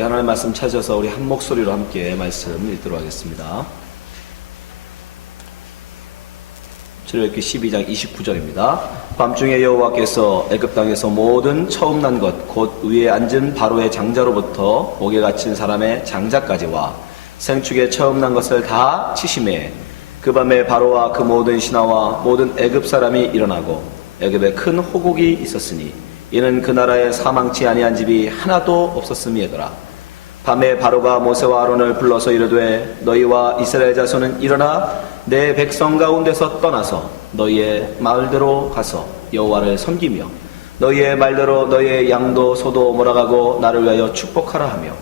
우리 하나님 말씀 찾아서 우리 한 목소리로 함께 말씀 읽도록 하겠습니다. 출애굽기 12장 29절입니다. 밤중에 여호와께서 애굽 땅에서 모든 처음 난 것 곧 위에 앉은 바로의 장자로부터 목에 갇힌 사람의 장자까지와 생축에 처음 난 것을 다 치심에 그 밤에 바로와 그 모든 신하와 모든 애굽 사람이 일어나고 애굽에 큰 호국이 있었으니 이는 그 나라에 사망치 아니한 집이 하나도 없었음이더라. 밤에 바로가 모세와 아론을 불러서 이르되 너희와 이스라엘 자손은 일어나 내 백성 가운데서 떠나서 너희의 마을대로 가서 여호와를 섬기며 너희의 말대로 너희의 양도 소도 몰아가고 나를 위하여 축복하라 하며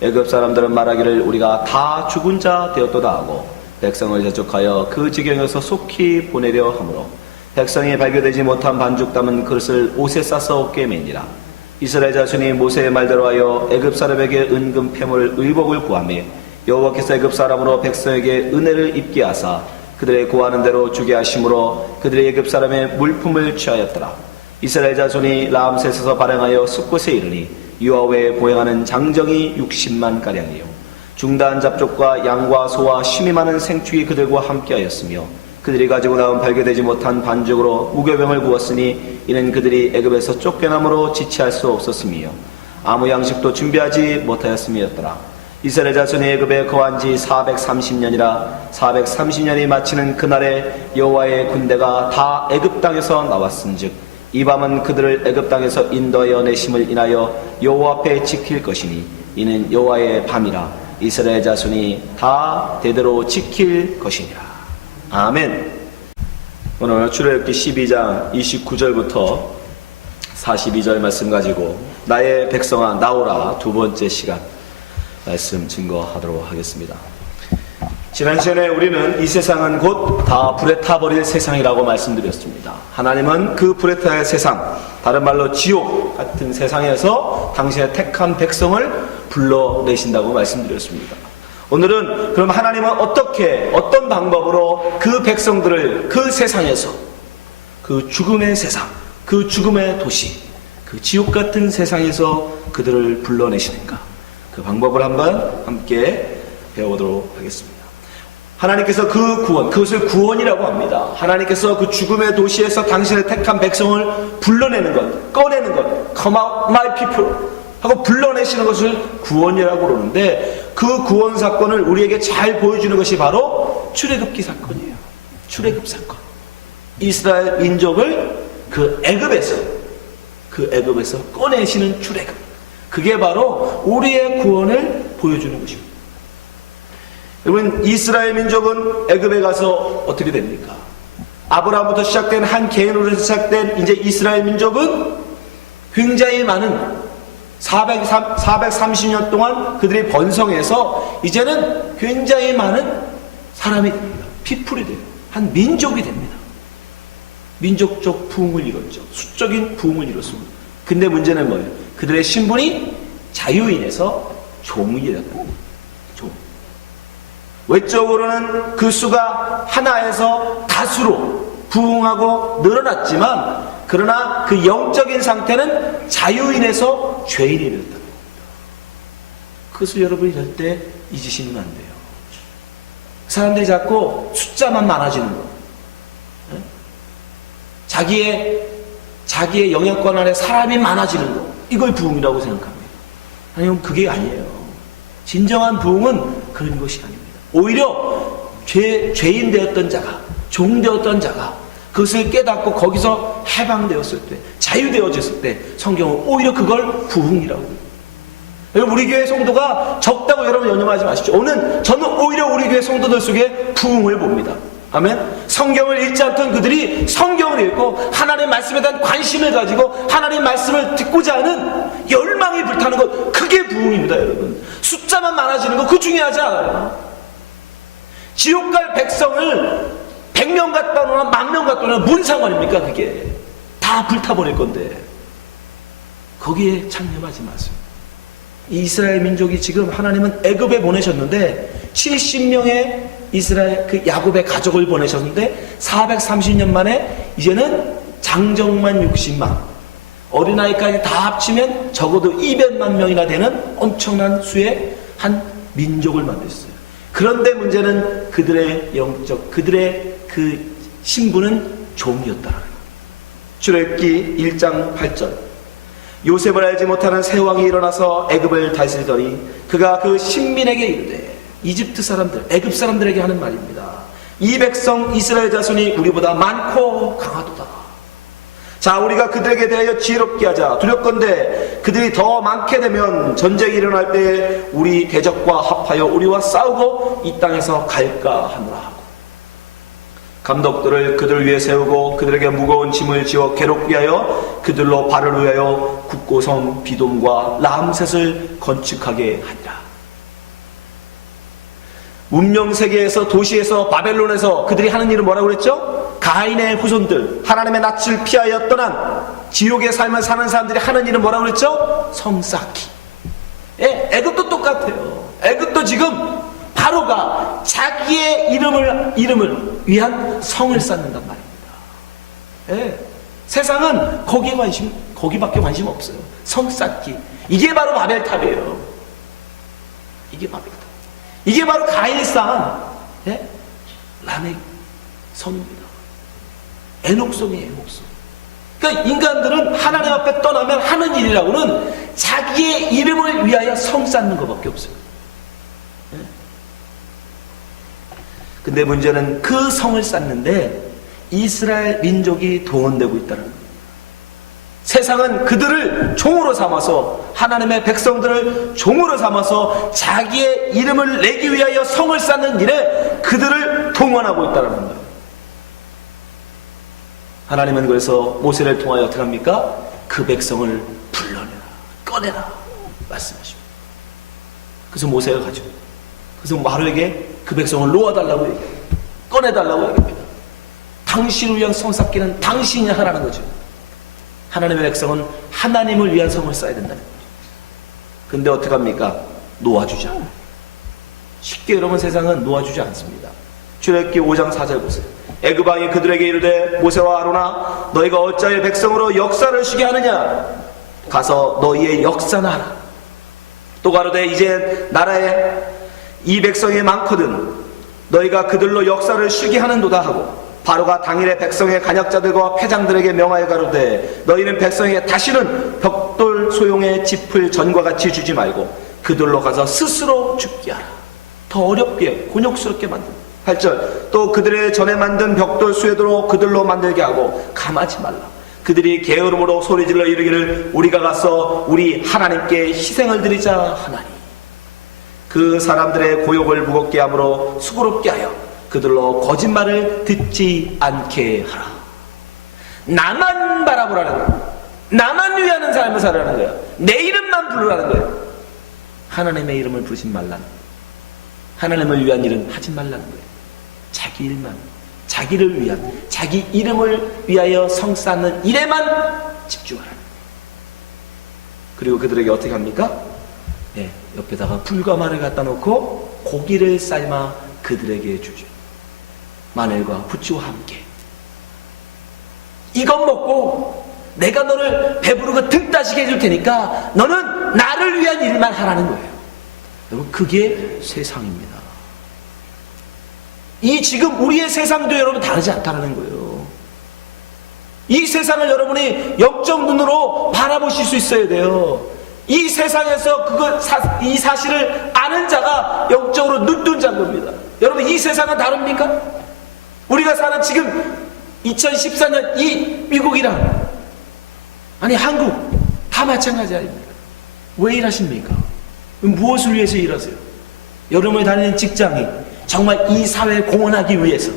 애굽 사람들은 말하기를 우리가 다 죽은 자 되었도다 하고 백성을 재촉하여 그 지경에서 속히 보내려 하므로 백성이 발교되지 못한 반죽 담은 그릇을 옷에 싸서 어깨에 매니라. 이스라엘 자손이 모세의 말대로 하여 애굽 사람에게 은금 패물 의복을 구하며 여호와께서 애굽 사람으로 백성에게 은혜를 입게 하사 그들의 구하는 대로 주게 하심으로 그들의 애굽 사람의 물품을 취하였더라. 이스라엘 자손이 라암셋에서 발행하여 숫곳에 이르니 유아 외에 보행하는 장정이 60만 가량이요 중다한 잡족과 양과 소와 심이 많은 생축이 그들과 함께하였으며 그들이 가지고 나온 발견되지 못한 반죽으로 무교병을 구웠으니 이는 그들이 애굽에서 쫓겨남으로 지체할 수 없었으며 아무 양식도 준비하지 못하였음이었더라. 이스라엘 자손이 애굽에 거한 지 430년이라 430년이 마치는 그날에 여호와의 군대가 다 애굽 땅에서 나왔은즉 이 밤은 그들을 애굽 땅에서 인도하여 내심을 인하여 여호와 앞에 지킬 것이니 이는 여호와의 밤이라 이스라엘 자손이 다 대대로 지킬 것이니라. 아멘. 오늘 출애굽기 12장 29절부터 42절 말씀 가지고 나의 백성아 나오라 두 번째 시간 말씀 증거하도록 하겠습니다. 지난 시간에 우리는 이 세상은 곧 다 불에 타버릴 세상이라고 말씀드렸습니다. 하나님은 그 불에 타야 세상, 다른 말로 지옥 같은 세상에서 당신의 택한 백성을 불러내신다고 말씀드렸습니다. 오늘은 그럼 하나님은 어떤 방법으로 그 백성들을 그 세상에서 그 죽음의 세상, 그 죽음의 도시, 그 지옥 같은 세상에서 그들을 불러내시는가? 그 방법을 한번 함께 배워보도록 하겠습니다. 하나님께서 그 구원, 그것을 구원이라고 합니다. 하나님께서 그 죽음의 도시에서 당신의 택한 백성을 불러내는 것, 꺼내는 것, come out my people 하고 불러내시는 것을 구원이라고 그러는데 그 구원 사건을 우리에게 잘 보여주는 것이 바로 출애굽기 사건이에요. 출애굽 사건. 이스라엘 민족을 그 애굽에서 꺼내시는 출애굽. 그게 바로 우리의 구원을 보여주는 것입니다. 여러분, 이스라엘 민족은 애굽에 가서 어떻게 됩니까? 아브라함부터 시작된 한 개인으로 시작된 이제 이스라엘 민족은 굉장히 많은 430년 동안 그들이 번성해서 이제는 굉장히 많은 사람이 됩니다. 피플이 돼요. 한 민족이 됩니다. 민족적 부흥을 이뤘죠. 수적인 부흥을 이뤘습니다. 근데 문제는 뭐예요? 그들의 신분이 자유인에서 종이 되었다. 종. 외적으로는 그 수가 하나에서 다수로 부흥하고 늘어났지만 그러나 그 영적인 상태는 자유인에서 죄인이 되었다는 겁니다. 그것을 여러분이 절대 잊으시면 안 돼요. 사람들이 자꾸 숫자만 많아지는 거. 자기의 영향권 안에 사람이 많아지는 거. 이걸 부흥이라고 생각합니다. 아니면 그게 아니에요. 진정한 부흥은 그런 것이 아닙니다. 오히려 죄인 되었던 자가, 종 되었던 자가 그것을 깨닫고 거기서 해방되었을 때, 자유되어졌을 때 성경은 오히려 그걸 부흥이라고 해요. 여러분, 우리 교회 성도가 적다고 여러분 연연하지 마십시오. 저는 오히려 우리 교회 성도들 속에 부흥을 봅니다. 아멘. 성경을 읽지 않던 그들이 성경을 읽고 하나님의 말씀에 대한 관심을 가지고 하나님의 말씀을 듣고자 하는 열망이 불타는 것, 그게 부흥입니다. 여러분, 숫자만 많아지는 거 그 중요하지 않아요. 지옥 갈 백성을 100명 갖다 놓으나 10,000명 갖다 놓으나 뭔 상관입니까? 그게 다 불타버릴 건데 거기에 창념하지 마세요. 이스라엘 민족이 지금 하나님은 애굽에 보내셨는데 70명의 이스라엘 그 야곱의 가족을 보내셨는데 430년 만에 이제는 장정만 60만, 어린아이까지 다 합치면 적어도 200만 명이나 되는 엄청난 수의 한 민족을 만들었어요. 그런데 문제는 그들의 그들의 그 신분은 종이었다라는 거예요. 출애굽기 1장 8절. 요셉을 알지 못하는 새 왕이 일어나서 애굽을 다스리더니 그가 그 신민에게 이르되, 이집트 사람들, 애굽 사람들에게 하는 말입니다. 이 백성 이스라엘 자손이 우리보다 많고 강하도다. 자, 우리가 그들에게 대하여 지혜롭게 하자. 두렵건대 그들이 더 많게 되면 전쟁이 일어날 때 우리 대적과 합하여 우리와 싸우고 이 땅에서 갈까 하노라 하고, 감독들을 그들 위에 세우고 그들에게 무거운 짐을 지어 괴롭게 하여 그들로 발을 위하여 국고성 비돔과 람셋을 건축하게 하니라. 문명세계에서, 도시에서, 바벨론에서 그들이 하는 일은 뭐라고 그랬죠? 가인의 후손들, 하나님의 낯을 피하여 떠난 지옥의 삶을 사는 사람들이 하는 일은 뭐라고 그랬죠? 성 쌓기. 예, 애굽도 똑같아요. 애굽도 지금 바로가 자기의 이름을 위한 성을 쌓는단 말입니다. 예, 세상은 거기밖에 관심 없어요. 성 쌓기. 이게 바로 바벨탑이에요. 이게 바벨탑. 이게 바로 가인이 쌓은 람의 성입니다. 에녹성이에요, 에녹성. 그러니까 인간들은 하나님 앞에 떠나면 하는 일이라고는 자기의 이름을 위하여 성 쌓는 것밖에 없어요. 근데 문제는 그 성을 쌓는데 이스라엘 민족이 동원되고 있다는 겁니다. 세상은 그들을 종으로 삼아서, 하나님의 백성들을 종으로 삼아서 자기의 이름을 내기 위하여 성을 쌓는 일에 그들을 동원하고 있다는 거예요. 하나님은 그래서 모세를 통하여 어떻게 합니까? 그 백성을 불러내라, 꺼내라 말씀하십니다. 그래서 모세가 가죠. 그래서 바로에게 그 백성을 놓아달라고 얘기합니다. 꺼내달라고 얘기합니다. 당신을 위한 성 쌓기는 당신이 하라는 거죠. 하나님의 백성은 하나님을 위한 성을 쌓아야 된다는 거죠. 근데 어떻게 합니까? 놓아주지 않아요. 쉽게 여러분, 세상은 놓아주지 않습니다. 출애굽기 5장 4절 보세요. 애굽 왕이 그들에게 이르되, 모세와 아론아, 너희가 어찌하여 백성으로 역사를 쉬게 하느냐? 가서 너희의 역사나 하라. 또 가로되, 이제 나라에 이 백성이 많거든 너희가 그들로 역사를 쉬게 하는도다 하고, 바로가 당일에 백성의 간역자들과 패장들에게 명하여 가로되, 너희는 백성에게 다시는 벽돌 소용의 짚을 전과 같이 주지 말고 그들로 가서 스스로 죽게 하라. 더 어렵게 곤욕스럽게 만든 8절. 또 그들의 전에 만든 벽돌 수레도로 그들로 만들게 하고 감하지 말라. 그들이 게으름으로 소리질러 이르기를 우리가 가서 우리 하나님께 희생을 드리자 하나니, 그 사람들의 고욕을 무겁게 함으로 수고롭게 하여 그들로 거짓말을 듣지 않게 하라. 나만 바라보라는 거야. 나만 위하는 삶을 살라는 거야. 내 이름만 부르라는 거야. 하나님의 이름을 부르지 말라는 거야. 하나님을 위한 일은 하지 말라는 거야. 자기 일만, 자기를 위한, 자기 이름을 위하여 성 쌓는 일에만 집중하라. 그리고 그들에게 어떻게 합니까? 옆에다가 불과 마늘 갖다 놓고 고기를 삶아 그들에게 주죠. 마늘과 부추와 함께. 이것 먹고 내가 너를 배부르고 등 따시게 해줄 테니까 너는 나를 위한 일만 하라는 거예요. 여러분, 그게 세상입니다. 이 지금 우리의 세상도 여러분 다르지 않다는 거예요. 이 세상을 여러분이 영적 눈으로 바라보실 수 있어야 돼요. 이 세상에서 이 사실을 아는 자가 영적으로 눈뜬 자인 겁니다. 여러분, 이 세상은 다릅니까? 우리가 사는 지금 2014년 이 미국이랑, 아니 한국 다 마찬가지 아닙니까? 왜 일하십니까? 무엇을 위해서 일하세요? 여러분이 다니는 직장이 정말 이 사회에 공헌하기 위해서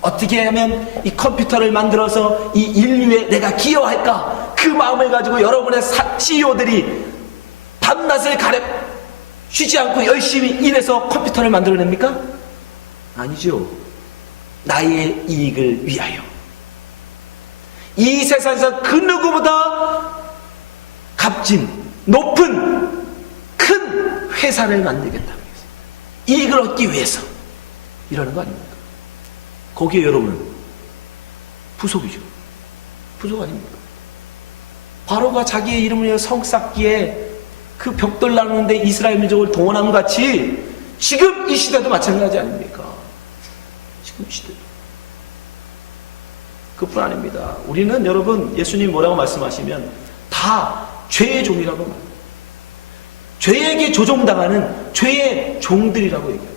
어떻게 하면 이 컴퓨터를 만들어서 이 인류에 내가 기여할까, 그 마음을 가지고 여러분의 CEO들이 밤낮을 가려 쉬지 않고 열심히 일해서 컴퓨터를 만들어냅니까? 아니죠. 나의 이익을 위하여. 이 세상에서 그 누구보다 값진 높은 큰 회사를 만들겠다는 거예요. 이익을 얻기 위해서 이러는 거 아닙니까? 거기에 여러분은 부속이죠. 부속 아닙니까? 바로가 자기의 이름을 위해 성 쌓기에 그 벽돌 나누는데 이스라엘 민족을 동원함 같이 지금 이 시대도 마찬가지 아닙니까? 지금 시대도. 그뿐 아닙니다. 우리는 여러분 예수님 뭐라고 말씀하시면 다 죄의 종이라고 말합니다. 죄에게 조종당하는 죄의 종들이라고 얘기합니다.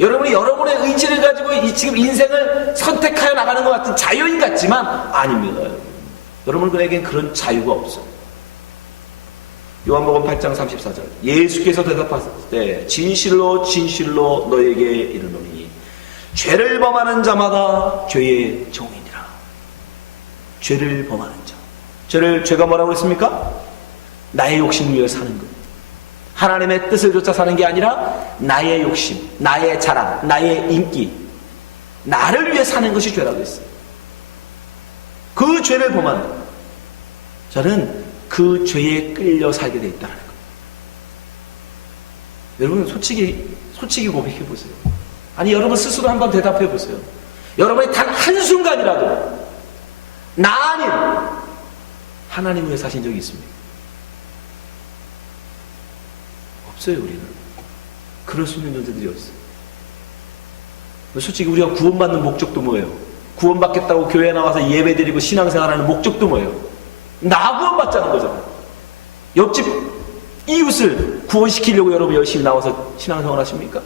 여러분이 여러분의 의지를 가지고 지금 인생을 선택하여 나가는 것 같은 자유인 같지만 아닙니다. 여러분 그에겐 그런 자유가 없어요. 요한복음 8장 34절 예수께서 대답하실 때 진실로 진실로 너에게 이르노니 죄를 범하는 자마다 죄의 종이니라. 죄를 범하는 자. 죄가 뭐라고 했습니까? 나의 욕심을 위해 사는 것. 하나님의 뜻을 쫓아 사는 게 아니라 나의 욕심, 나의 자랑, 나의 인기, 나를 위해 사는 것이 죄라고 했어요. 그 죄를 범하는 것. 저는 그 죄에 끌려 살게 돼 있다는 거예요. 여러분 솔직히 고백해 보세요. 아니 여러분 스스로 한번 대답해 보세요. 여러분이 단 한순간이라도 나 아닌 하나님 위해 사신 적이 있습니까? 없어요. 우리는 그럴 수 있는 존재들이 없어요. 솔직히 우리가 구원받는 목적도 뭐예요? 구원받겠다고 교회에 나와서 예배드리고 신앙생활하는 목적도 뭐예요? 나 구원받자는 거잖아요. 옆집 이웃을 구원시키려고 여러분 열심히 나와서 신앙생활 하십니까?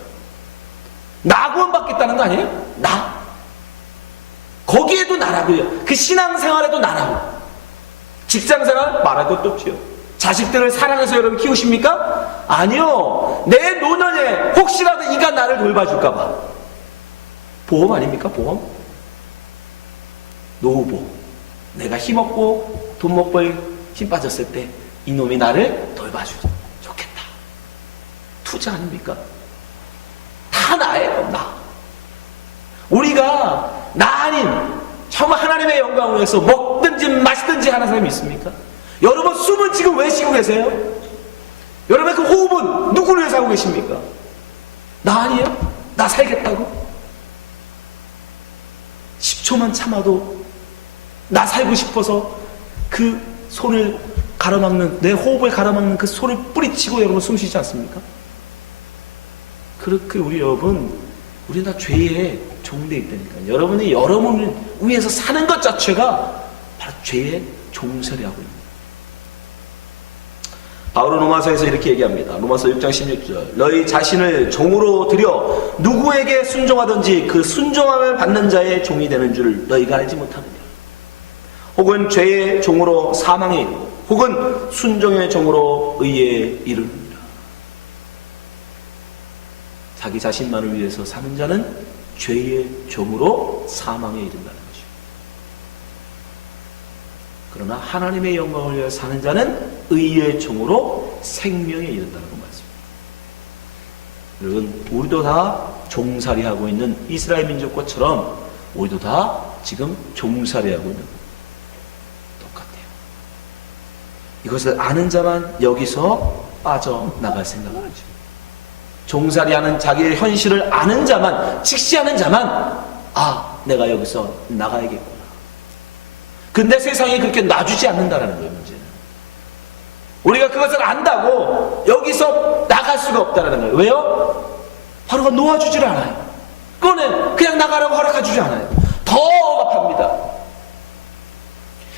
나 구원받겠다는 거 아니에요? 나. 거기에도 나라고요. 그 신앙생활에도 나라고. 직장생활 말할 것도 없지요. 자식들을 사랑해서 여러분 키우십니까? 아니요. 내 노년에 혹시라도 이가 나를 돌봐줄까봐. 보험 아닙니까? 보험? 노후보험. 내가 힘없고 돈 못 벌 힘 빠졌을 때 이놈이 나를 돌봐주죠. 좋겠다. 투자 아닙니까? 다 나예요. 나. 우리가 나 아닌 정말 하나님의 영광을 위해서 먹든지 마시든지 하는 사람이 있습니까? 여러분 숨은 지금 왜 쉬고 계세요? 여러분의 그 호흡은 누구를 위해서 하고 계십니까? 나 아니에요? 나 살겠다고? 10초만 참아도 나 살고 싶어서 그 손을 가로막는, 내 호흡을 가로막는 그 손을 뿌리치고 여러분 숨 쉬지 않습니까? 그렇게 우리 다 죄의 종되어 있다니까요. 여러분이 여러분을 위해서 사는 것 자체가 바로 죄의 종살이 하고 있는. 바울은 로마서에서 이렇게 얘기합니다. 로마서 6장 16절 너희 자신을 종으로 들여 누구에게 순종하든지 그 순종함을 받는 자의 종이 되는 줄 너희가 알지 못하느냐. 혹은 죄의 종으로 사망에 이르고 혹은 순종의 종으로 의에 이르느니라. 자기 자신만을 위해서 사는 자는 죄의 종으로 사망에 이른다는 것이죠. 그러나 하나님의 영광을 위해 사는 자는 의의 종으로 생명에 이른다는 말씀입니다. 여러분 우리도 다 종살이하고 있는 이스라엘 민족과처럼 우리도 다 지금 종살이하고 있는 거예요. 똑같아요. 이것을 아는 자만 여기서 빠져나갈 생각을 하죠. 종살이하는 자기의 현실을 아는 자만, 직시하는 자만 내가 여기서 나가야겠구나. 근데 세상이 그렇게 놔주지 않는다라는 거예요. 문제는 우리가 그것을 안다고 여기서 나갈 수가 없다는 거예요. 왜요? 바로 놓아주질 않아요. 그거는 그냥 나가라고 허락해주지 않아요. 더 억압합니다.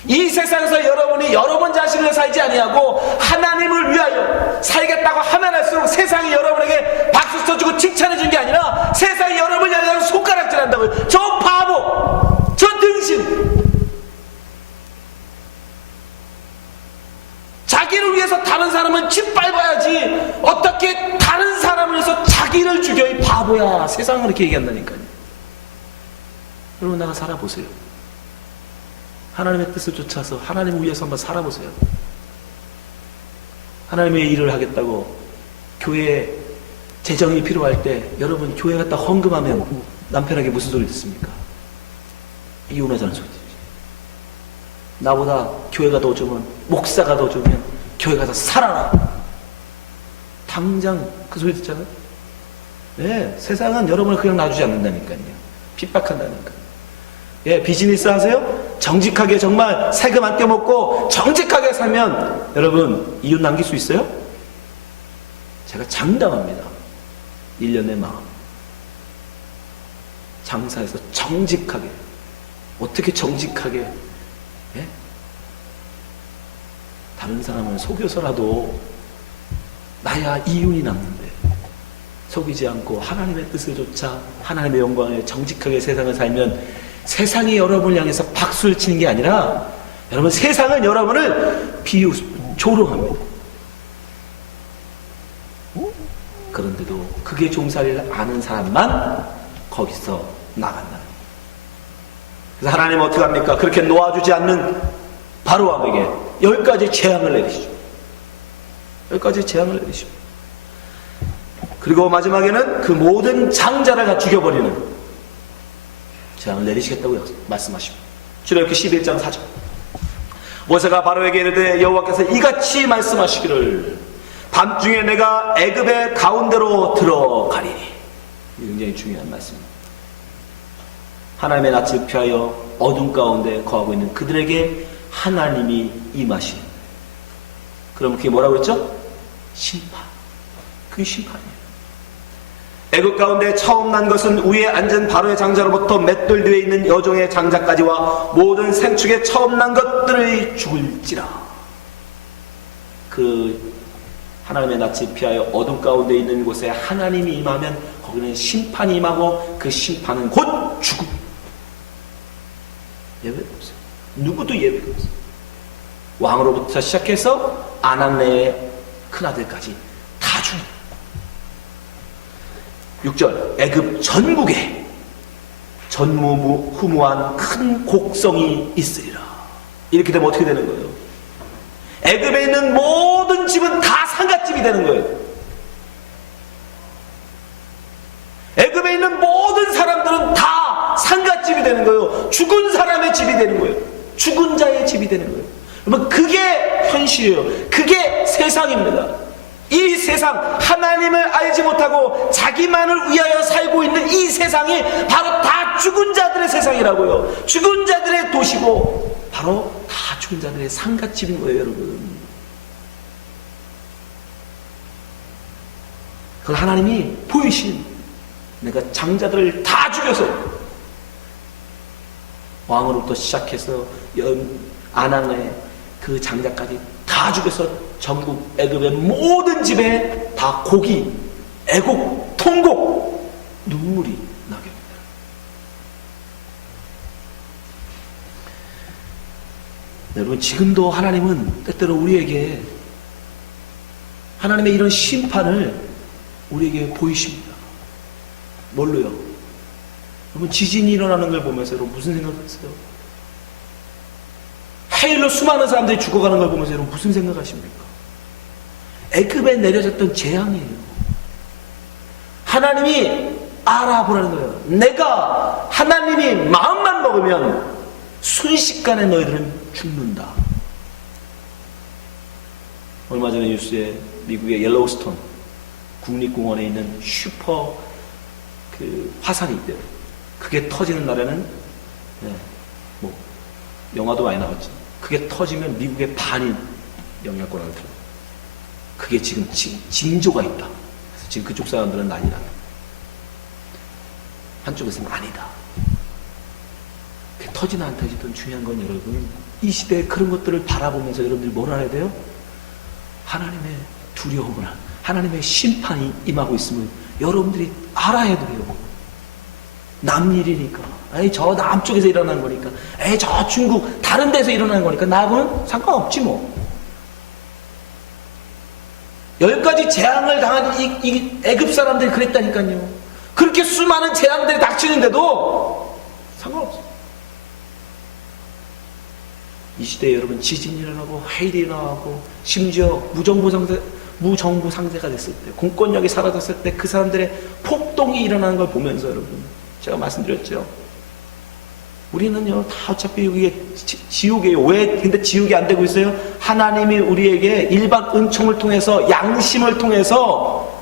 이 세상에서 여러분이 여러분 자신을 살지 아니하고 하나님을 위하여 살겠다고 하면 할수록 세상이 여러분에게 박수 쳐주고 칭찬해주는 게 아니라 세상이 여러분을 향해서 손가락질한다고요. 저 바보! 저 등신! 자기를 위해서 다른 사람은 짓밟아야지 어떻게 다른 사람을 위해서 자기를 죽여. 이 바보야. 세상은 그렇게 얘기한다니까요. 여러분 나가 살아보세요. 하나님의 뜻을 쫓아서 하나님을 위해서 한번 살아보세요. 하나님의 일을 하겠다고 교회에 재정이 필요할 때 여러분 교회 갔다 헌금하면 남편에게 무슨 소리 듣습니까? 이혼하자는 소리 듣지. 나보다 교회가 더 좋으면, 목사가 더 좋으면 교회 가서 살아라. 당장 그 소리 듣잖아요. 네, 세상은 여러분을 그냥 놔주지 않는다니까요. 핍박한다니까. 예, 비즈니스 하세요? 정직하게 정말 세금 안 떼먹고 정직하게 살면 여러분 이윤 남길 수 있어요? 제가 장담합니다. 1년의 마음. 장사에서 정직하게. 어떻게 정직하게? 예? 다른 사람을 속여서라도 나야 이윤이 남는데 속이지 않고 하나님의 뜻을 좇아 하나님의 영광에 정직하게 세상을 살면 세상이 여러분을 향해서 박수를 치는 게 아니라 여러분 세상은 여러분을 조롱합니다. 그런데도 그게 종살이를 아는 사람만 거기서 나간다. 그래서 하나님은 어떻게 합니까? 그렇게 놓아주지 않는 바로왕에게 10가지 재앙을 내리시죠. 10가지 재앙을 내리시죠. 그리고 마지막에는 그 모든 장자를 다 죽여버리는 재앙을 내리시겠다고 말씀하십니다. 출애굽기 11장 4절. 모세가 바로에게 이르되 여호와께서 이같이 말씀하시기를 밤중에 내가 애굽의 가운데로 들어가리니. 굉장히 중요한 말씀입니다. 하나님의 낯을 피하여 어둠 가운데 거하고 있는 그들에게 하나님이 임하시는. 그럼 그게 뭐라고 했죠? 심판. 그게 심판이에요. 애굽 가운데 처음 난 것은 위에 앉은 바로의 장자로부터 맷돌 뒤에 있는 여종의 장자까지와 모든 생축에 처음 난 것들이 죽을지라. 그 하나님의 낯을 피하여 어둠 가운데 있는 곳에 하나님이 임하면 거기는 심판이 임하고 그 심판은 곧 죽음. 예외가 없어요. 누구도 예외가 없어요. 왕으로부터 시작해서 아낙네의 큰아들까지 다 죽는. 6절. 애굽 전국에 전무후무한 큰 곡성이 있으리라. 이렇게 되면 어떻게 되는 거예요? 애굽에 있는 모든 집은 다 상갓집이 되는 거예요. 애굽에 있는 모든 사람들은 다 상갓집이 되는 거예요. 죽은 사람의 집이 되는 거예요. 죽은 자의 집이 되는 거예요. 여러분, 그게 현실이에요. 그게 세상입니다. 이 세상, 하나님을 알지 못하고 자기만을 위하여 살고 있는 이 세상이 바로 다 죽은 자들의 세상이라고요. 죽은 자들의 도시고 바로 다 죽은 자들의 상갓집인 거예요, 여러분. 그걸 하나님이 보이신, 내가 장자들을 다 죽여서 왕으로부터 시작해서 아낙네 그 장자까지 다 죽여서 전국 애굽의 모든 집에 다 고기, 애곡, 통곡, 눈물이 나게 됩니다. 여러분, 지금도 하나님은 때때로 우리에게 하나님의 이런 심판을 우리에게 보이십니다. 뭘로요? 여러분, 지진이 일어나는 걸 보면서 여러분 무슨 생각하세요? 하일로 수많은 사람들이 죽어가는 걸 보면서 여러분 무슨 생각하십니까? 애굽에 내려졌던 재앙이에요. 하나님이 알아보라는 거예요. 내가 하나님이 마음만 먹으면 순식간에 너희들은 죽는다. 얼마 전에 뉴스에 미국의 옐로우스톤 국립공원에 있는 슈퍼 화산이 있대요. 그게 터지는 날에는 영화도 많이 나왔죠. 그게 터지면 미국의 반이 영향권을 들어요. 그게 지금 징조가 있다. 그래서 지금 그쪽 사람들은 난리다. 한쪽에서는 아니다. 그게 터지나 안 터지든 중요한 건 여러분, 이 시대에 그런 것들을 바라보면서 여러분들이 뭘 알아야 돼요? 하나님의 두려움을, 하나님의 심판이 임하고 있음을 여러분들이 알아야 돼요. 남일이니까, 저 남쪽에서 일어나는 거니까, 저 중국 다른 데서 일어나는 거니까 나하고는 상관없지 뭐. 10가지 재앙을 당한 이 애굽 사람들이 그랬다니까요. 그렇게 수많은 재앙들이 닥치는데도 상관없어요. 이 시대에 여러분 지진이 일어나고 하일이 일어나고 심지어 무정부 상태가 됐을 때, 공권력이 사라졌을 때 그 사람들의 폭동이 일어나는 걸 보면서 여러분, 제가 말씀드렸죠. 우리는요 다 어차피 이게 지옥이에요. 왜 근데 지옥이 안 되고 있어요? 하나님이 우리에게 일반 은총을 통해서, 양심을 통해서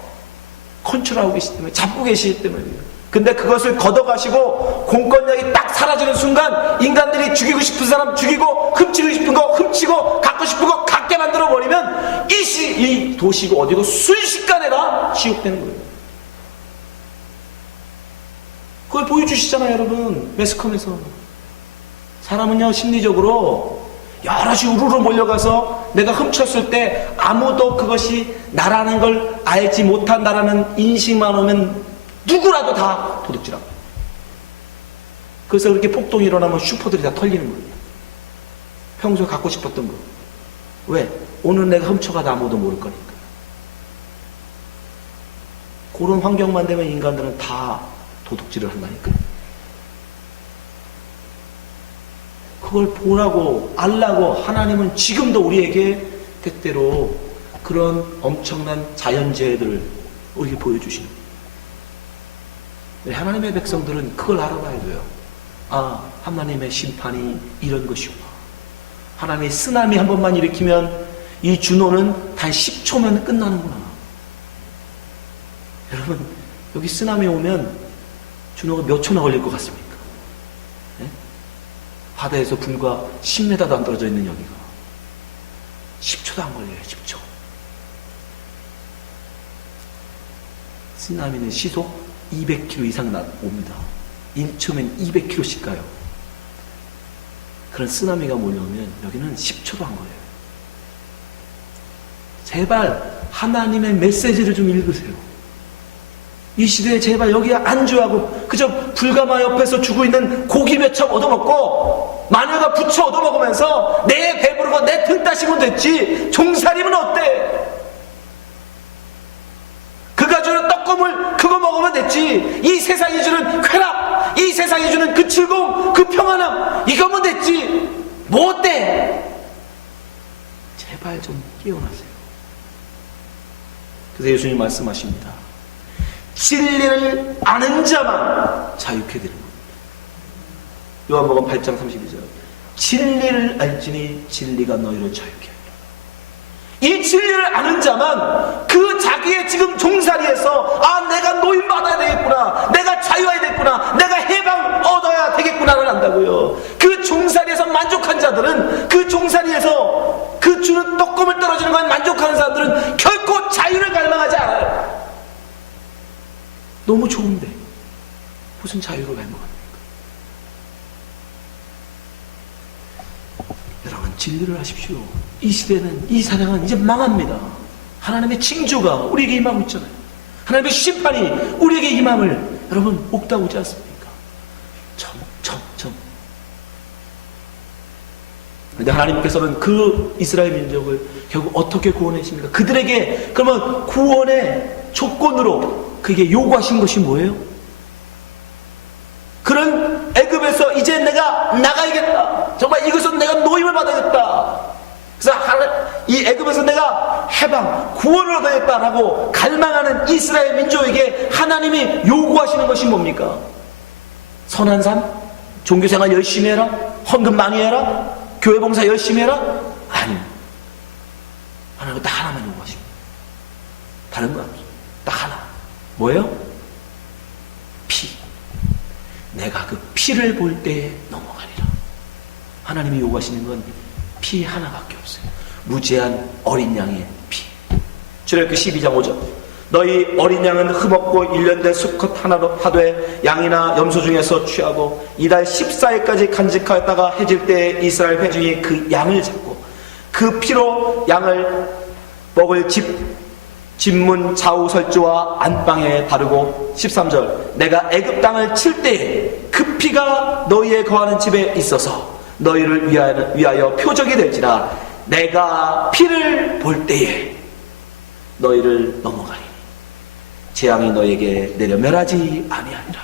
컨트롤하고 계시기 때문에, 잡고 계시기 때문이에요. 근데 그것을 걷어가시고 공권력이 딱 사라지는 순간 인간들이 죽이고 싶은 사람 죽이고 훔치고 싶은 거 훔치고 갖고 싶은 거 갖게 만들어버리면 이 도시고 어디고 순식간에 다 지옥되는 거예요. 그걸 보여주시잖아요, 여러분. 매스컴에서. 사람은요, 심리적으로 여럿이 우르르 몰려가서 내가 훔쳤을 때 아무도 그것이 나라는 걸 알지 못한다라는 인식만 오면 누구라도 다 도둑질하고. 그래서 그렇게 폭동이 일어나면 슈퍼들이 다 털리는 거예요. 평소에 갖고 싶었던 거. 왜? 오늘 내가 훔쳐가도 아무도 모를 거니까. 그런 환경만 되면 인간들은 다 도둑질을 한다니까요. 그걸 보라고 알라고 하나님은 지금도 우리에게 때때로 그런 엄청난 자연재해들을 우리에게 보여주시는 거예요. 하나님의 백성들은 그걸 알아봐야 돼요. 아, 하나님의 심판이 이런 것이구나. 하나님의 쓰나미 한 번만 일으키면 이 준호는 단 10초면 끝나는구나. 여러분, 여기 쓰나미 오면 준호가 몇 초나 걸릴 것 같습니까? 네? 바다에서 불과 10m도 안 떨어져 있는 여기가 10초도 안 걸려요. 10초. 쓰나미는 시속 200km 이상 옵니다. 1초면 200km씩 가요. 그런 쓰나미가 몰려오면 여기는 10초도 안 걸려요. 제발 하나님의 메시지를 좀 읽으세요. 이 시대에 제발 여기 안주하고 그저 불가마 옆에서 주고 있는 고기 몇 첩 얻어먹고 마늘과 부추 얻어먹으면서 내 배부르고 내 등 따시면 됐지 종살이면 어때? 그가 주는 떡국을 그거 먹으면 됐지. 이 세상이 주는 쾌락, 이 세상이 주는 그 즐거움, 그 평안함 이거면 됐지. 뭐 어때? 제발 좀 깨어나세요. 그래서 예수님 말씀하십니다. 진리를 아는 자만 자유케 되는 겁니다. 요한복음 8장 32절. 진리를 알지니 진리가 너희를 자유케 하리라. 이 진리를 아는 자만 그 자기의 지금 종살이에서 아, 내가 노임받아야 되겠구나, 내가 자유해야 되겠구나, 내가 해방 얻어야 되겠구나를 안다고요. 그 종살이에서 만족한 자들은, 그 종살이에서 그 주는 떡금을 떨어지는 것에 만족하는 사람들은 결코 자유를 갈망하지 않아요. 너무 좋은데 무슨 자유를 갈망합니까? 여러분, 진리를 하십시오. 이 시대는, 이 사랑은 이제 망합니다. 하나님의 징조가 우리에게 임하고 있잖아요. 하나님의 심판이 우리에게 임함을 여러분 옥다고 오지 않습니까? 점. 그런데 하나님께서는 그 이스라엘 민족을 결국 어떻게 구원하십니까? 그들에게 그러면 구원의 조건으로 그에게 요구하신 것이 뭐예요? 그런 애굽에서 이제 내가 나가야겠다. 정말 이것은 내가 노임을 받아야겠다. 그래서 이 애굽에서 내가 해방, 구원을 얻어야겠다라고 갈망하는 이스라엘 민족에게 하나님이 요구하시는 것이 뭡니까? 선한 삶? 종교생활 열심히 해라? 헌금 많이 해라? 교회 봉사 열심히 해라? 아니요. 하나님은 딱 하나만 요구하십니다. 다른 거 없어요. 딱 하나. 뭐예요? 피. 내가 그 피를 볼 때에 넘어가리라. 하나님이 요구하시는 건 피 하나밖에 없어요. 무죄한 어린 양의 피. 출애굽기 12장 5절. 너희 어린 양은 흠없고 1년 수컷 하나로 하되 양이나 염소 중에서 취하고 이달 14일까지 간직하였다가 해질 때에 이스라엘 회중이 그 양을 잡고 그 피로 양을 먹을 집문 좌우 설주와 안방에 바르고 13절. 내가 애굽 땅을 칠 때에 그 피가 너희의 거하는 집에 있어서 너희를 위하여 표적이 될지라. 내가 피를 볼 때에 너희를 넘어가리니 재앙이 너희에게 내려 멸하지 아니하리라.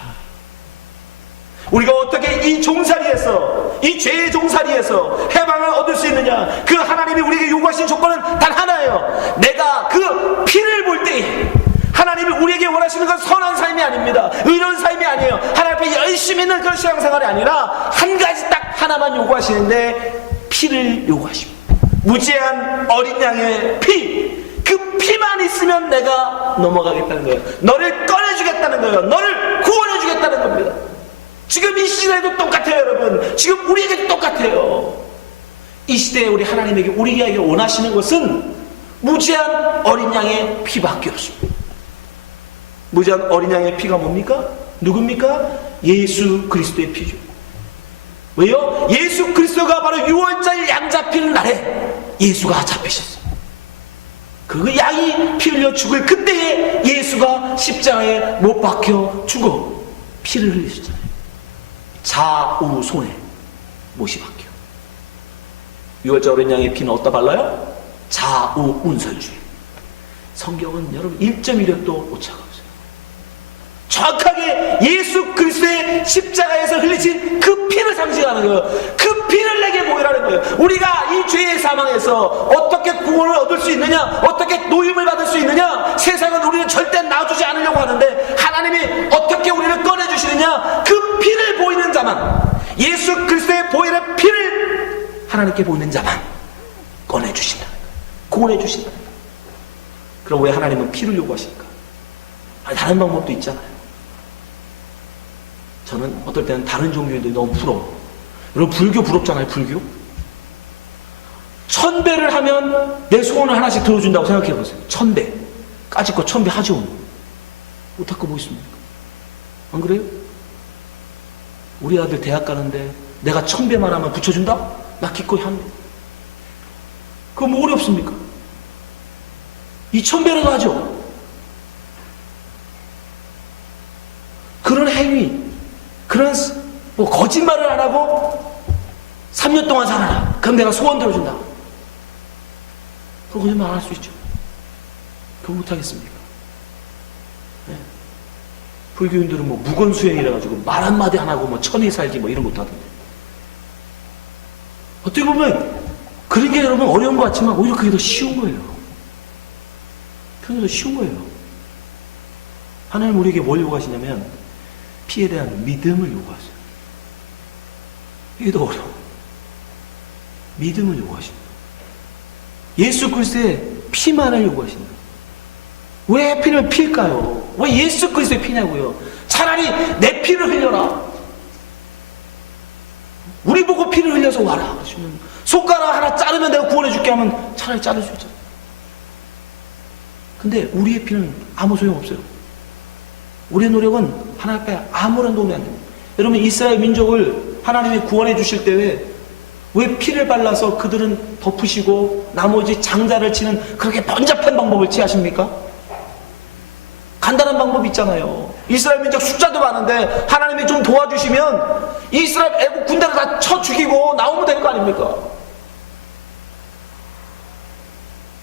우리가 어떻게 이 종살이에서, 이 죄의 종살이에서 해방을 얻을 수 있느냐? 그 하나님이 우리에게 요구하신 조건은 단 하나예요. 내가 그 피를 볼 때에. 하나님이 우리에게 원하시는 건 선한 삶이 아닙니다. 의로운 삶이 아니에요. 하나님 앞에 열심히 있는 그런 신앙생활이 아니라 한 가지 딱 하나만 요구하시는데 피를 요구하십니다. 무죄한 어린 양의 피. 그 피만 있으면 내가 넘어가겠다는 거예요. 너를 꺼내주겠다는 거예요. 너를 구원해주겠다는 거예요. 지금 이 시대에도 똑같아요, 여러분. 지금 우리에게도 똑같아요. 이 시대에 우리 하나님에게 우리에게 원하시는 것은 무지한 어린 양의 피밖에 없습니다. 무지한 어린 양의 피가 뭡니까? 누굽니까? 예수 그리스도의 피죠. 왜요? 예수 그리스도가 바로 6월절 양 잡히는 날에 예수가 잡히셨어요. 그 양이 피 흘려 죽을 그때에 예수가 십자가에 못 박혀 죽어 피를 흘리셨잖아요. 좌우 손에 못이 박혀. 6월절 어린 양의 피는 어디다 발라요? 좌우 운설주에. 성경은 여러분 1.1획도 오차가 없어요. 정확하게 예수 그리스도의 십자가에서 흘리신 그 피를 상징하는 거예요. 그 피를 내게 보이라는 거예요. 우리가 이 죄의 사망에서 어떻게 구원을 얻을 수 있느냐, 어떻게 노임을 받을 수 있느냐, 세상은 우리를 절대 놔주지 않으려고 하는데 하나님이 어떻게 우리를 꺼내주시느냐, 그 피를 보이는 자만, 예수 그리스도의 보이는 피를 하나님께 보이는 자만 꺼내주신다, 구원해주신다. 그럼 왜 하나님은 피를 요구하실까? 다른 방법도 있잖아요. 저는 어떨 때는 다른 종교인들이 너무 부러워. 여러분 불교 부럽잖아요. 불교 1000배를 하면 내 소원을 하나씩 들어준다고 생각해 보세요. 1000배 까짓 거 1000배 하지 오늘 못할 거 뭐 있습니까? 안 그래요? 우리 아들 대학 가는데 내가 1000배만 하면 붙여준다? 나 기꺼이 합니다. 그거 뭐 어렵습니까? 이 1000배라도 하죠. 그런 행위, 그런 뭐 거짓말을 안 하고 3년 동안 살아라. 그럼 내가 소원 들어준다. 그거 거짓말 안 할 수 있죠. 그거 못하겠습니까? 네. 불교인들은 뭐 무건수행이라 가지고 말 한마디 안 하고 뭐 천히 살기 뭐 이런 거 못하던데. 어떻게 보면 그런 게 여러분 어려운 것 같지만 오히려 그게 더 쉬운 거예요. 그게 더 쉬운 거예요. 하나님 우리에게 뭘 요구하시냐면 피에 대한 믿음을 요구하세요. 이게 더 어려워. 믿음을 요구하십니다. 예수 그리스도의 피만을 요구하십니다. 왜 하필이면 피일까요? 왜 예수 그리스도의 피냐고요? 차라리 내 피를 흘려라. 우리 보고 피를 흘려서 와라. 그러시면 손가락 하나 자르면 내가 구원해 줄게 하면 차라리 자를 수 있잖아요. 근데 우리의 피는 아무 소용없어요. 우리의 노력은 하나님 앞에 아무런 도움이 안 됩니다. 여러분 이스라엘 민족을 하나님이 구원해 주실 때에 왜 피를 발라서 그들은 덮으시고 나머지 장자를 치는 그렇게 번잡한 방법을 취하십니까? 간단한 방법이 있잖아요. 이스라엘 민족 숫자도 많은데 하나님이 좀 도와주시면 이스라엘 애국 군대를 다 쳐 죽이고 나오면 되는 거 아닙니까?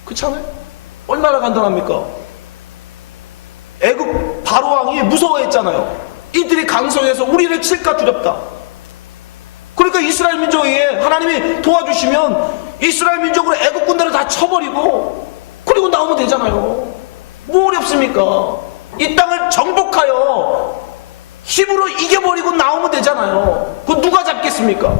그렇잖아요? 얼마나 간단합니까? 애국 바로왕이 무서워했잖아요. 이들이 강성해서 우리를 칠까 두렵다. 그러니까 이스라엘 민족에게 하나님이 도와주시면 이스라엘 민족으로 애국 군대를 다 쳐버리고 그리고 나오면 되잖아요. 뭐 어렵습니까? 이 땅을 정복하여 힘으로 이겨버리고 나오면 되잖아요. 그거 누가 잡겠습니까?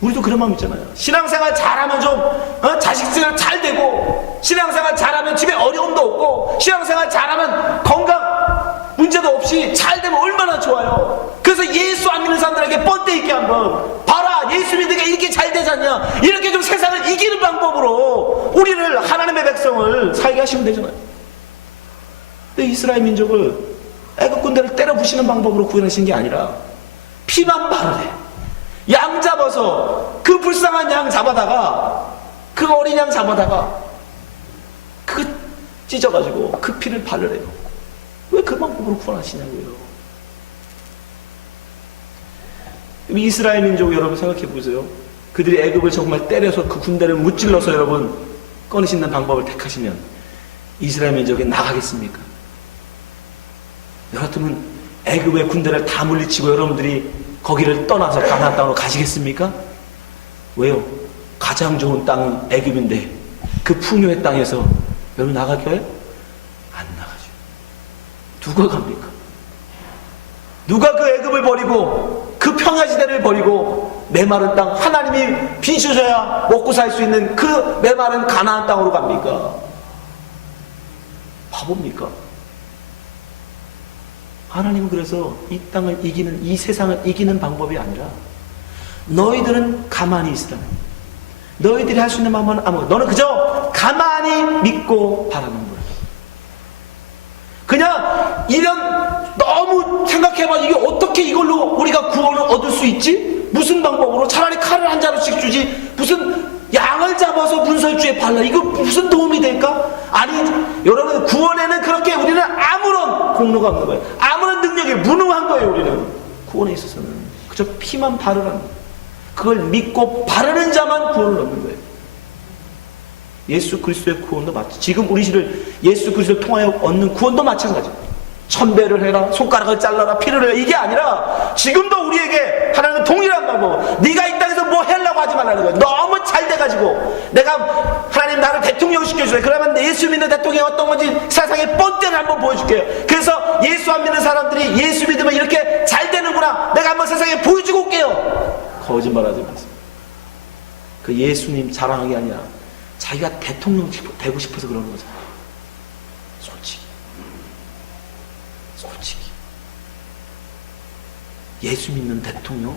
우리도 그런 마음 있잖아요. 신앙생활 잘하면 좀 자식들 잘 되고, 신앙생활 잘하면 집에 어려움도 없고, 신앙생활 잘하면 건강 문제도 없이 잘 되면 얼마나 좋아요. 그래서 예수 안 믿는 사람들에게 뻔때 있게 한번 봐라, 예수 믿으니까 이렇게 잘 되잖냐, 이렇게 좀 세상을 이기는 방법으로 우리를, 하나님의 백성을 살게 하시면 되잖아요. 근데 이스라엘 민족을 애국 군대를 때려 부시는 방법으로 구원하신 게 아니라 피만 바르래. 양 잡아서 그 불쌍한 양 잡아다가, 그 어린 양 잡아다가 그 찢어가지고 그 피를 바르래요. 왜 그 방법으로 구원하시냐고요. 이스라엘 민족 여러분 생각해 보세요. 그들이 애굽을 정말 때려서 그 군대를 무찔러서 여러분 꺼내시는 방법을 택하시면 이스라엘 민족이 나가겠습니까? 여러분 애굽의 군대를 다 물리치고 여러분들이 거기를 떠나서 가나안 땅으로 가시겠습니까? 왜요? 가장 좋은 땅은 애굽인데 그 풍요의 땅에서 여러분 나갈까요? 안 나가죠. 누가 갑니까? 누가 그 애굽을 버리고 그 평야지대를 버리고 메마른 땅, 하나님이 비 주셔야 먹고 살 수 있는 그 메마른 가나안 땅으로 갑니까? 바보입니까? 하나님은 그래서 이 땅을 이기는, 이 세상을 이기는 방법이 아니라 너희들은 가만히 있으라. 너희들이 할 수 있는 방법은 아무것도. 너는 그저 가만히 믿고 바라는 거야. 그냥 이런, 너무 생각해봐. 이게 어떻게 이걸로 우리가 구원을 얻을 수 있지? 무슨 방법으로? 차라리 칼을 한 자루씩 주지. 무슨 양을 잡아서 문설주에 발라. 이거 무슨 도움이 될까? 아니, 여러분, 구원에는 그렇게 우리는 아무런 공로가 없는 거예요. 아무런 능력이 무능한 거예요. 우리는 구원에 있어서는 그저 피만 바르라는 거예요. 그걸 믿고 바르는 자만 구원을 얻는 거예요. 예수 그리스도의 구원도 마찬가지. 지금 우리를 예수 그리스도를 통하여 얻는 구원도 마찬가지예요. 천배를 해라, 손가락을 잘라라, 피를 해라, 이게 아니라 지금도 우리에게 하나님은 동일한 방법. 네가 이 땅에서 뭐 하려고 하지 말라는 거예요. 너무 잘 돼가지고 내가 하나님 나를 대통령 시켜주래. 그러면 예수 믿는 대통령이 어떤 건지 세상에 뻔때를 한번 보여줄게요. 그래서 예수 안 믿는 사람들이 예수 믿으면 이렇게 잘 되는구나, 내가 한번 세상에 보여주고 올게요. 거짓말하지 마세요. 그 예수님 자랑하는 게 아니라 자기가 대통령 되고 싶어서 그러는 거잖아요. 솔직히 예수 믿는 대통령,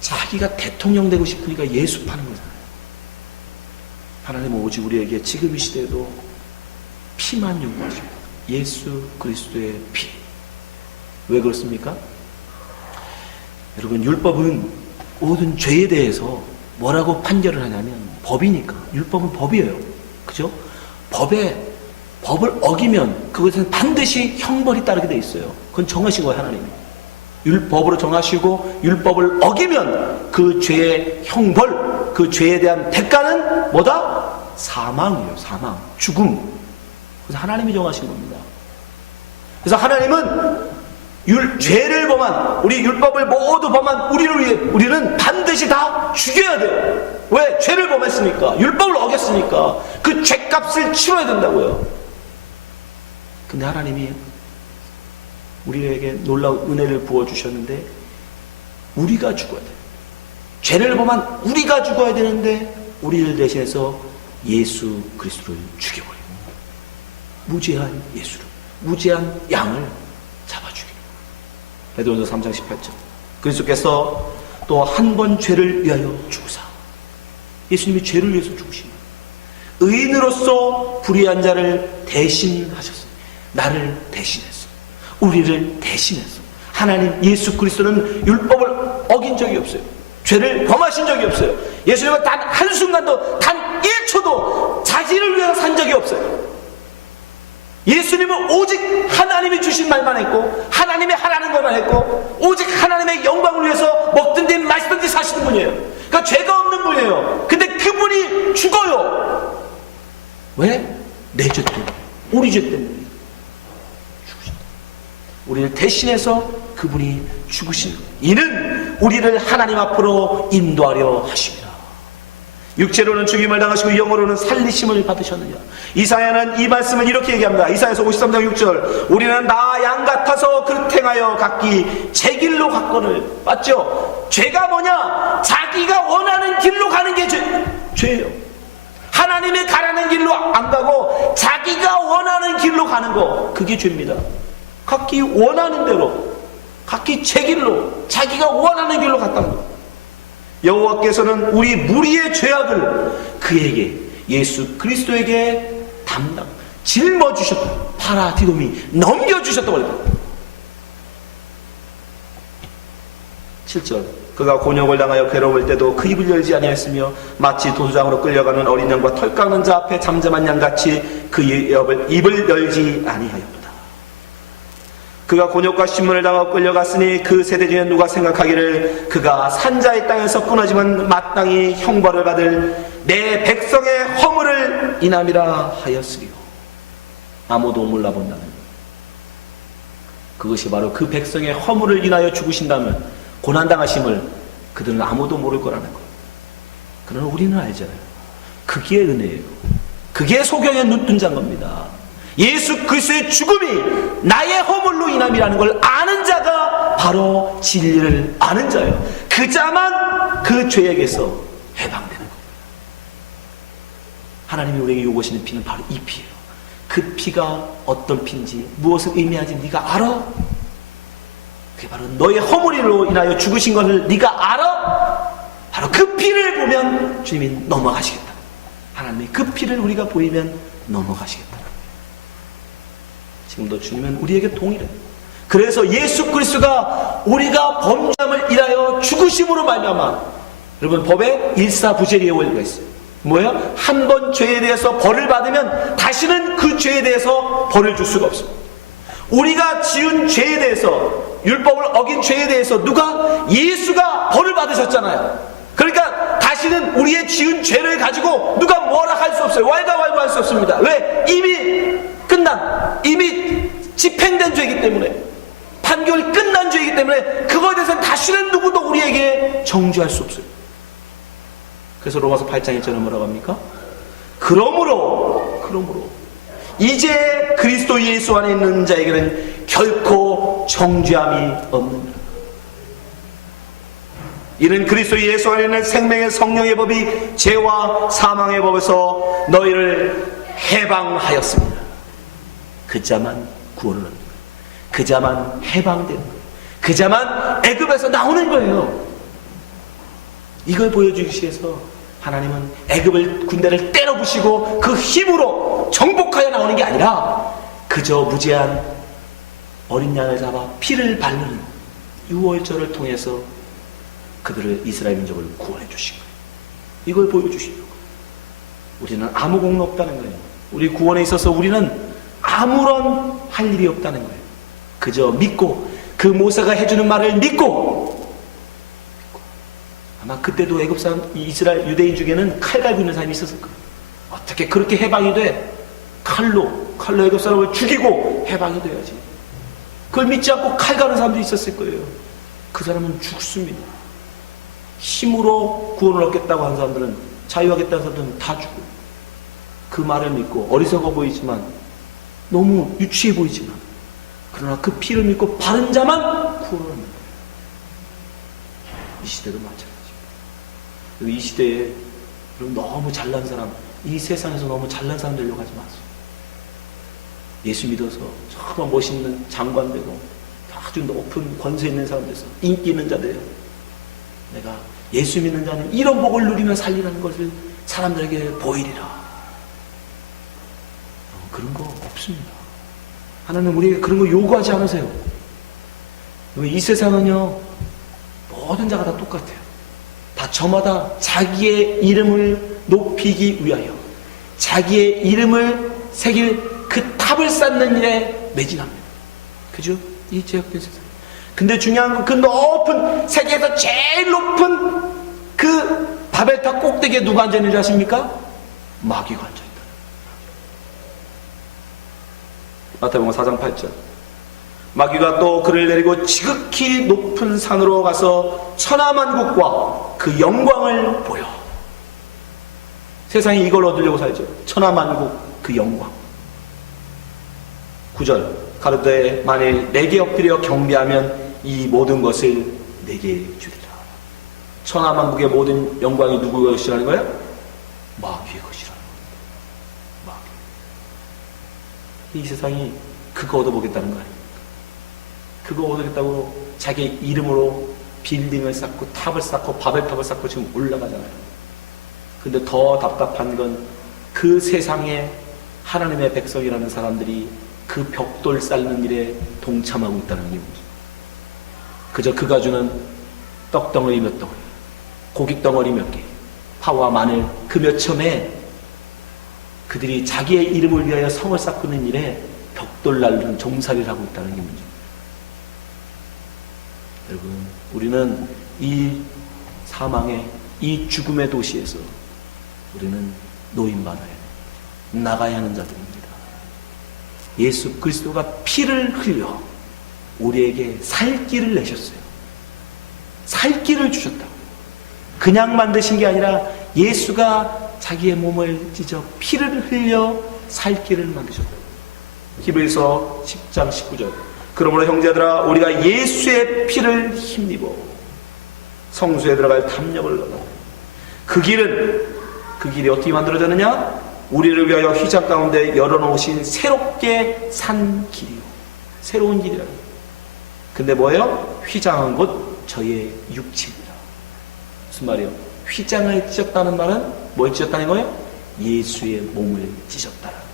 자기가 대통령 되고 싶으니까 예수 파는 거잖아요. 하나님은 오직 우리에게 지금 이 시대에도 피만 요구하십니다. 예수 그리스도의 피. 왜 그렇습니까? 여러분, 율법은 모든 죄에 대해서 뭐라고 판결을 하냐면 법이니까. 율법은 법이에요. 그죠? 법을 어기면 그것은 반드시 형벌이 따르게 돼 있어요. 그건 정하신 거예요, 하나님이. 율법으로 정하시고 율법을 어기면 그 죄의 형벌, 그 죄에 대한 대가는 뭐다? 사망이에요. 사망, 죽음. 그래서 하나님이 정하신 겁니다. 그래서 하나님은 죄를 범한, 우리 율법을 모두 범한 우리를 위해 우리는 반드시 다 죽여야 돼요. 왜? 죄를 범했으니까, 율법을 어겼으니까 그 죄값을 치러야 된다고요. 근데 하나님이 우리에게 놀라운 은혜를 부어주셨는데 우리가 죽어야 돼요. 죄를 범한 우리가 죽어야 되는데 우리를 대신해서 예수 그리스도를 죽여버려요. 무죄한 예수를, 무죄한 양을 잡아 죽여요. 베드로전서 3장 18절. 그리스도께서 또 한 번 죄를 위하여 죽으사. 예수님이 죄를 위해서 죽으신 거예요. 의인으로서 불의한 자를 대신하셨어요. 나를 대신했어. 우리를 대신했어. 하나님 예수 그리스도는 율법을 어긴 적이 없어요. 죄를 범하신 적이 없어요. 예수님은 단 한순간도, 단 1초도 자기를 위해서 산 적이 없어요. 예수님은 오직 하나님이 주신 말만 했고, 하나님이 하라는 것만 했고, 오직 하나님의 영광을 위해서 먹든지 마시든지 사시는 분이에요. 그러니까 죄가 없는 분이에요. 근데 그분이 죽어요. 왜? 내 죄 때문에, 우리 죄 때문에 죽으신다. 우리를 대신해서 그분이 죽으신 거예요. 이는 우리를 하나님 앞으로 인도하려 하십니다. 육체로는 죽임을 당하시고 영으로는 살리심을 받으셨느냐. 이사야는 이 말씀을 이렇게 얘기합니다. 이사야서 53장 6절. 우리는 나 양 같아서 그릇 행하여 각기 제 길로 갔거늘. 맞죠? 죄가 뭐냐? 자기가 원하는 길로 가는 게 죄예요. 하나님이 가라는 길로 안 가고 자기가 원하는 길로 가는 거, 그게 죄입니다. 각기 원하는 대로, 각기 제 길로, 자기가 원하는 길로 갔다는 거. 여호와께서는 우리 무리의 죄악을 그에게, 예수 그리스도에게 짊어주셨다. 파라디돔이 넘겨주셨다고 그랬다. 7절. 그가 곤욕을 당하여 괴로울 때도 그 입을 열지 아니하였으며 마치 도수장으로 끌려가는 어린 양과 털 깎는 자 앞에 잠잠한 양같이 그 입을 열지 아니하였다. 그가 곤욕과 신문을 당하고 끌려갔으니 그 세대 중에 누가 생각하기를 그가 산자의 땅에서 끊어지면 마땅히 형벌을 받을 내 백성의 허물을 인함이라 하였으리요. 아무도 몰라본다는 것. 그것이 바로 그 백성의 허물을 인하여 죽으신다면, 고난당하심을 그들은 아무도 모를 거라는 것. 그러나 우리는 알잖아요. 그게 은혜예요. 그게 소경의 눈뜬자인 겁니다. 예수 그리스도의 죽음이 나의 허물로 인함이라는 걸 아는 자가 바로 진리를 아는 자예요. 그 자만 그 죄에게서 해방되는 겁니다. 하나님이 우리에게 요구하시는 피는 바로 이 피예요. 그 피가 어떤 피인지, 무엇을 의미하는지 네가 알아? 그게 바로 너의 허물로 인하여 죽으신 것을 네가 알아? 바로 그 피를 보면 주님이 넘어가시겠다. 하나님의 그 피를 우리가 보이면 넘어가시겠다. 지금도 주님은 우리에게 동일해요. 그래서 예수 그리스도가 우리가 범죄함을 인하여 죽으심으로 말미암아, 여러분 법에 일사부재리의 원리가 있어요. 뭐예요? 한 번 죄에 대해서 벌을 받으면 다시는 그 죄에 대해서 벌을 줄 수가 없습니다. 우리가 지은 죄에 대해서, 율법을 어긴 죄에 대해서 누가? 예수가 벌을 받으셨잖아요. 그러니까 다시는 우리의 지은 죄를 가지고 누가 뭐라 할 수 없어요. 왈가왈부 할 수 없습니다. 왜? 이미 끝난, 이미 집행된 죄이기 때문에, 판결이 끝난 죄이기 때문에 그거에 대해서는 다시는 누구도 우리에게 정죄할 수 없어요. 그래서 로마서 8장 1절은 뭐라고 합니까? 그러므로 이제 그리스도 예수 안에 있는 자에게는 결코 정죄함이 없느니라. 이는 그리스도 예수 안에 있는 생명의 성령의 법이 죄와 사망의 법에서 너희를 해방하였습니다. 그 자만 구원을 얻는 거예요. 그 자만 해방되는 거예요. 그 자만 애굽에서 나오는 거예요. 이걸 보여주기 위해서 하나님은 애굽을 군대를 때려부시고 그 힘으로 정복하여 나오는 게 아니라 그저 무제한 어린 양을 잡아 피를 바르는 유월절을 통해서 그들을, 이스라엘 민족을 구원해 주신 거예요. 이걸 보여주시려고. 우리는 아무 공로 없다는 거예요. 우리 구원에 있어서 우리는 아무런 할 일이 없다는 거예요. 그저 믿고, 그 모세가 해주는 말을 믿고. 아마 그때도 애굽 사람, 이스라엘 유대인 중에는 칼 갈고 있는 사람이 있었을 거예요. 어떻게 그렇게 해방이 돼? 칼로 애굽 사람을 죽이고 해방이 돼야지. 그걸 믿지 않고 칼 가는 사람도 있었을 거예요. 그 사람은 죽습니다. 힘으로 구원을 얻겠다고 하는 사람들은, 자유하겠다는 사람들은 다 죽어요. 그 말을 믿고, 어리석어 보이지만, 너무 유치해 보이지만, 그러나 그 피를 믿고 바른 자만 구원을 얻는 거예요. 이 시대도 마찬가지입니다. 이 시대에 너무 잘난 사람, 이 세상에서 너무 잘난 사람 되려고 하지 마세요. 예수 믿어서 정말 멋있는 장관 되고 아주 높은 권세 있는 사람 돼서 인기 있는 자 돼요. 내가 예수 믿는 자는 이런 복을 누리며 살리라는 것을 사람들에게 보이리라. 그런 거 없습니다. 하나님 우리에게 그런 거 요구하지 않으세요. 이 세상은요, 모든 자가 다 똑같아요. 다 저마다 자기의 이름을 높이기 위하여 자기의 이름을 새길 그 탑을 쌓는 일에 매진합니다. 그죠? 이 제약된 세상. 근데 중요한 건 그 높은, 세계에서 제일 높은 그 바벨탑 꼭대기에 누가 앉아있는 줄 아십니까? 마귀가 앉아있다. 마태복음 4장 8절. 마귀가 또 그를 데리고 지극히 높은 산으로 가서 천하만국과 그 영광을 보여. 세상이 이걸 얻으려고 살죠. 천하만국 그 영광. 9절. 가로되 만일 내게 엎드려 경배하면 이 모든 것을 내게 주리라. 천하만국의 모든 영광이 누구의 것이라는 거예요? 마귀의 것이라는 거예요. 마귀. 이 세상이 그거 얻어보겠다는 거 아닙니까? 그거 얻어보겠다고 자기 이름으로 빌딩을 쌓고 탑을 쌓고 바벨탑을 쌓고 지금 올라가잖아요. 근데 더 답답한 건 그 세상에 하나님의 백성이라는 사람들이 그 벽돌 쌓는 일에 동참하고 있다는 게 문제죠. 그저 그가 주는 떡덩어리 몇 덩어리, 고깃덩어리 몇 개, 파와 마늘 그 몇 첨에 그들이 자기의 이름을 위하여 성을 쌓고 있는 일에 벽돌 날리는 종살이를 하고 있다는 게 문제입니다. 여러분, 우리는 이 사망의, 이 죽음의 도시에서 우리는 노임받아야 해요. 나가야 하는 자들입니다. 예수 그리스도가 피를 흘려 우리에게 살 길을 내셨어요. 살 길을 주셨다. 그냥 만드신 게 아니라 예수가 자기의 몸을 찢어 피를 흘려 살 길을 만드셨다. 히브리서 10장 19절. 그러므로 형제들아 우리가 예수의 피를 힘입어 성소에 들어갈 탐욕을 얻어. 그 길이 어떻게 만들어졌느냐? 우리를 위하여 휘장 가운데 열어놓으신 새롭게 산 길이요. 새로운 길이라는 거예요. 근데 뭐예요? 휘장한 곧 저의 육체입니다. 무슨 말이에요? 휘장을 찢었다는 말은 뭘 찢었다는 거예요? 예수의 몸을 찢었다는 거예요.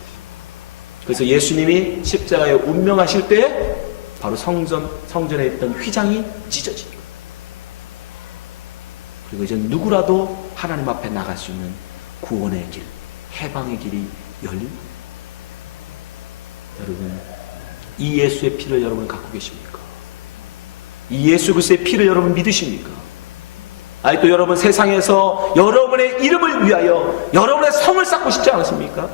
그래서 예수님이 십자가에 운명하실 때 바로 성전에 있던 휘장이 찢어진 거예요. 그리고 이제 누구라도 하나님 앞에 나갈 수 있는 구원의 길, 해방의 길이 열립니다. 여러분, 이 예수의 피를 여러분 갖고 계십니까? 이 예수 그리스도의 피를 여러분 믿으십니까? 아직도 여러분 세상에서 여러분의 이름을 위하여 여러분의 성을 쌓고 싶지 않으십니까?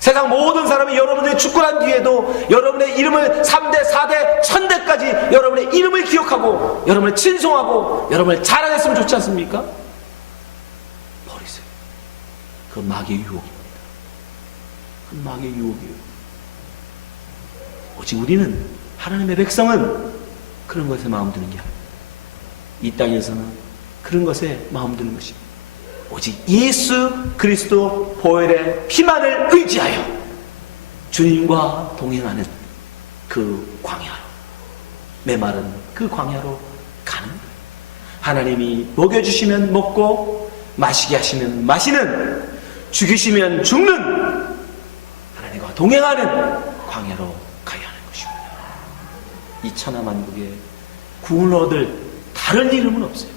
세상 모든 사람이 여러분들이 죽고 난 뒤에도 여러분의 이름을 3대, 4대, 1000대까지 여러분의 이름을 기억하고 여러분을 칭송하고 여러분을 자랑했으면 좋지 않습니까? 버리세요. 그건 마귀의 유혹입니다. 그건 마귀의 유혹이에요. 오직 우리는, 하나님의 백성은 그런 것에 마음 드는 게 아닙니다. 이 땅에서는 그런 것에 마음 드는 것입니다. 오직 예수 그리스도 보혈의 피만을 의지하여 주님과 동행하는 그 광야로, 메마른 그 광야로 가는 거예요. 하나님이 먹여주시면 먹고 마시게 하시면 마시는, 죽이시면 죽는 하나님과 동행하는 광야로 가야 하는 것입니다. 이 천하만국에 구원을 얻을 다른 이름은 없어요.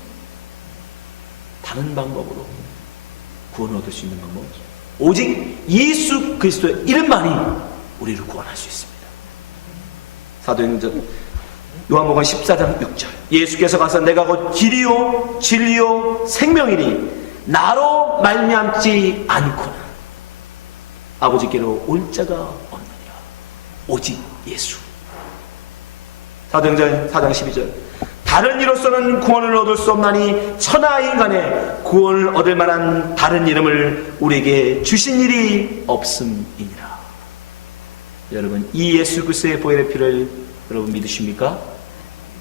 다른 방법으로 구원을 얻을 수 있는 방법은 없어요. 오직 예수 그리스도의 이름만이 우리를 구원할 수 있습니다. 사도행전 요한복음 14장 6절, 예수께서 가서 내가 곧 길이요 진리요 생명이니 나로 말미암지 않고는 아버지께로 올 자가 없느니라. 오직 예수. 사도행전 4장 12절, 다른 이로서는 구원을 얻을 수 없나니 천하 인간의 구원을 얻을 만한 다른 이름을 우리에게 주신 일이 없음이니라. 여러분, 이 예수 그리스도의 보혈의 피를 여러분 믿으십니까?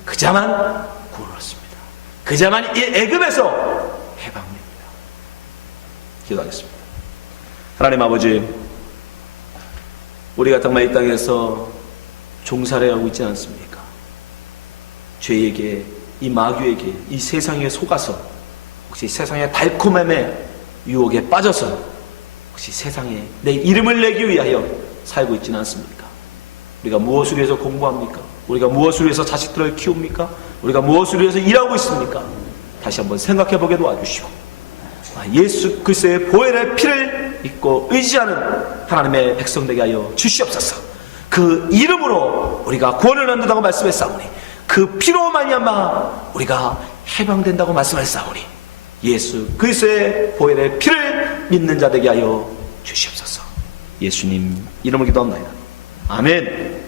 그자만 구원을 얻습니다. 그자만 이 애굽에서 해방됩니다. 기도하겠습니다. 하나님 아버지, 우리가 정말 이 땅에서 종살이 하고 있지 않습니까? 죄에게, 이 마귀에게, 이 세상에 속아서 혹시 세상의 달콤함에 유혹에 빠져서 혹시 세상에 내 이름을 내기 위하여 살고 있지는 않습니까? 우리가 무엇을 위해서 공부합니까? 우리가 무엇을 위해서 자식들을 키웁니까? 우리가 무엇을 위해서 일하고 있습니까? 다시 한번 생각해 보게 도와주시고, 예수 그리스도의 보혈의 피를 믿고 의지하는 하나님의 백성 되게 하여 주시옵소서. 그 이름으로 우리가 구원을 얻는다고 말씀했사오니 그 피로 말미암아 우리가 해방된다고 말씀하셨사오니 예수 그리스도의 보혈의 피를 믿는 자 되게 하여 주시옵소서. 예수님 이름으로 기도합니다. 아멘.